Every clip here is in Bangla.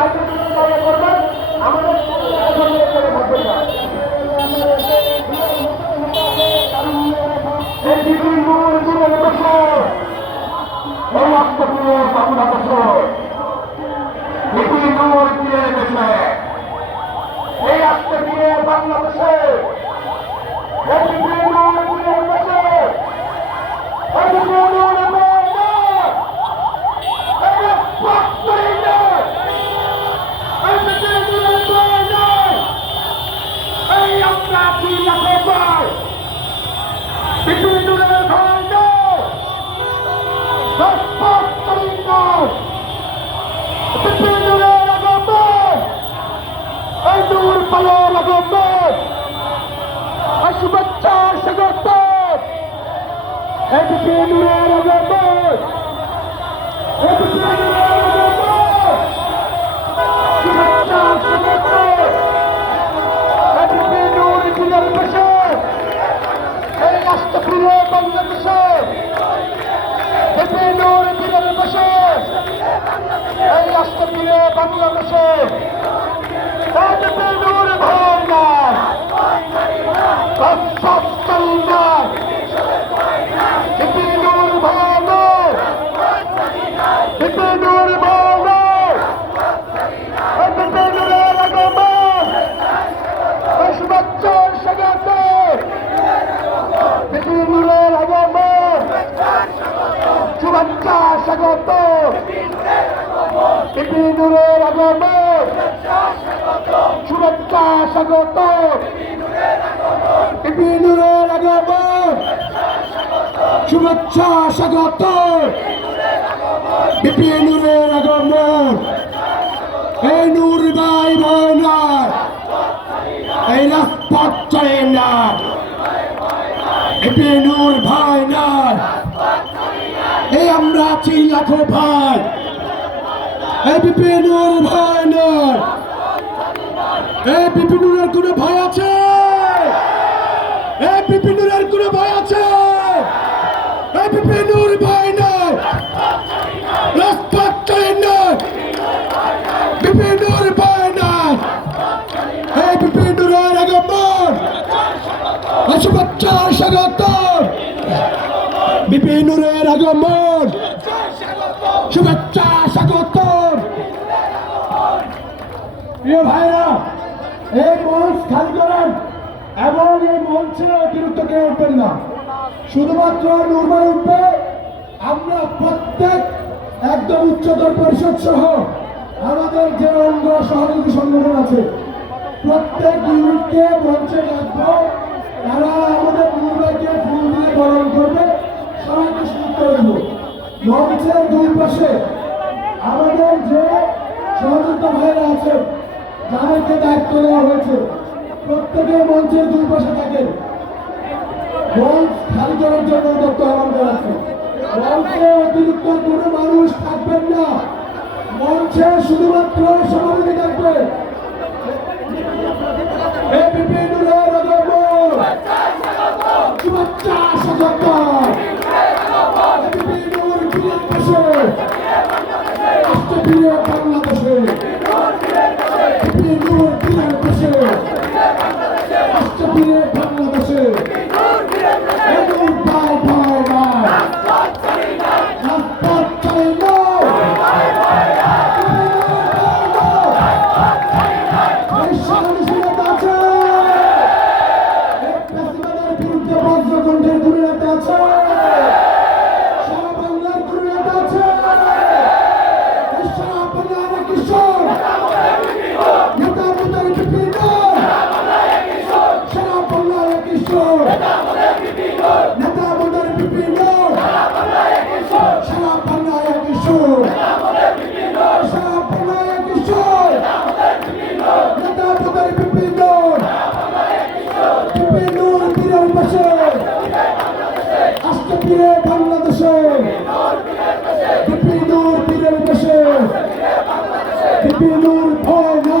এই এই রাষ্ট্রপ্রিয় বাংলাদেশ। ভালো বিপিনুরের আগমন শুভেচ্ছা স্বাগত কোনো ভয় আছে এই বিপিনুরের কোনো ভয় আছে এই বিপিনুর ভয় নয় রাজপথ চলে নয় বিপিনুর ভয় নয় এই বিপিনুরের আগমন শুভেচ্ছা স্বাগত বিপিনুরের আগমন। এবং শুধুমাত্র নূরবাই উঠবে। আমরা প্রত্যেক একদম উচ্চতর পরিষদ সহ আমাদের যে অঙ্গ সহযোগী সংগঠন আছে, প্রত্যেক ইউনিটকে মঞ্চে রাখব। তারা আমাদের নূরবাইকে ফুল দিয়ে বরণ করবে, সবাইকে করে দেবো মঞ্চের দুই পাশে আমাদের যে সহযোগিতা ভাইরা আছে, যাদেরকে দায়িত্ব দেওয়া হয়েছে, প্রত্যেকে মঞ্চের দুই পাশে থাকেন। মঞ্চ খালি করার জন্য দপ্তর আমাদের আছে। মঞ্চে অতিরিক্ত কোনো মানুষ থাকবেন না। মঞ্চে শুধুমাত্র সভাপতি থাকবে এবিপি নুরের শুভেচ্ছা স্বাগত এবিপি নূর কিশোর। নেতা মোদের বিপিন সারা বাংলার কিশোর। সারা বাংলার কিশোর। নেতা মোদের বিপিন বিপিনুর বীরের পাশে। বাংলাদেশে বিপিনুর বীরের পাশে। বিপিনুর ভয় না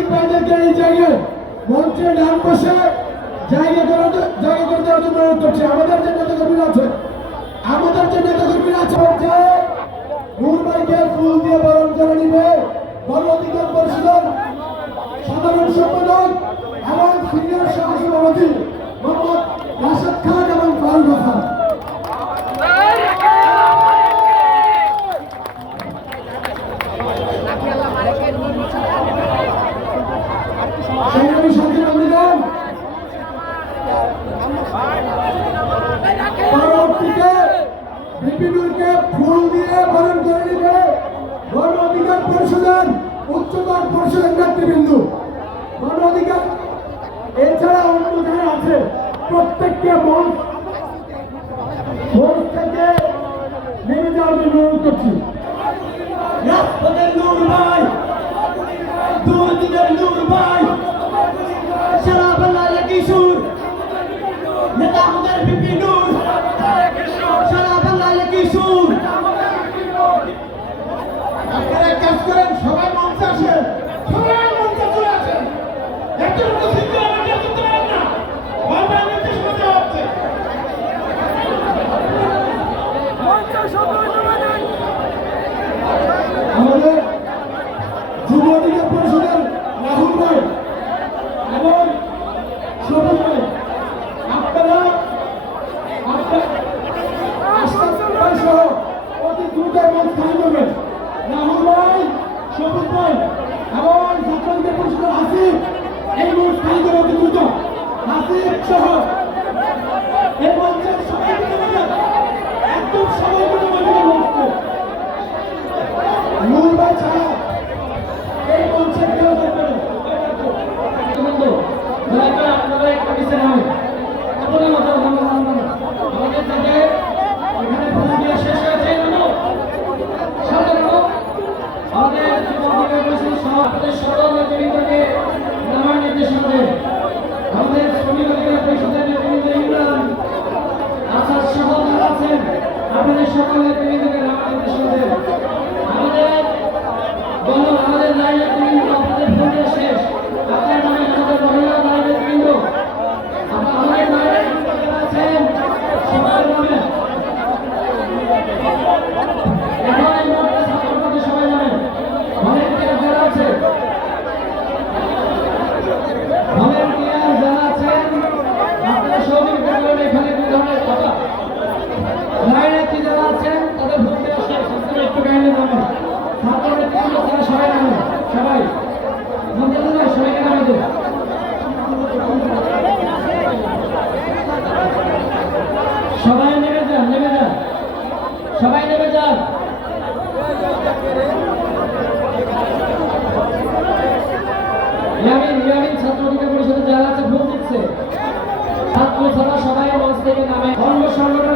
সাংবাদিক এই জায়গায় মন্ত্রীর নাম বসে জায়গা করে জায়গা করে দেওয়ার জন্য অনুরোধ করছি। আমাদের যে নেতাকর্মীরা আছে, আমাদের যে নেতাকর্মীরা আছে যে ফুল দিয়ে বরণ করে নিবে। গণ পরিষদের সাধারণ সম্পাদক এবং সিনিয়র সহ সভাপতি মোহাম্মদ রাশেদ খান এবং ফারুক হাসান। পরিষদের, উচ্চতর পরিষদের নেতৃবৃন্দ, মানবাধিকার, এছাড়া অন্য যারা আছে, প্রত্যেককে মঞ্চ মঞ্চ থেকে নেমে যাওয়ার জন্য অনুরোধ করছি। রাষ্ট্রদের সকলের সর্বদা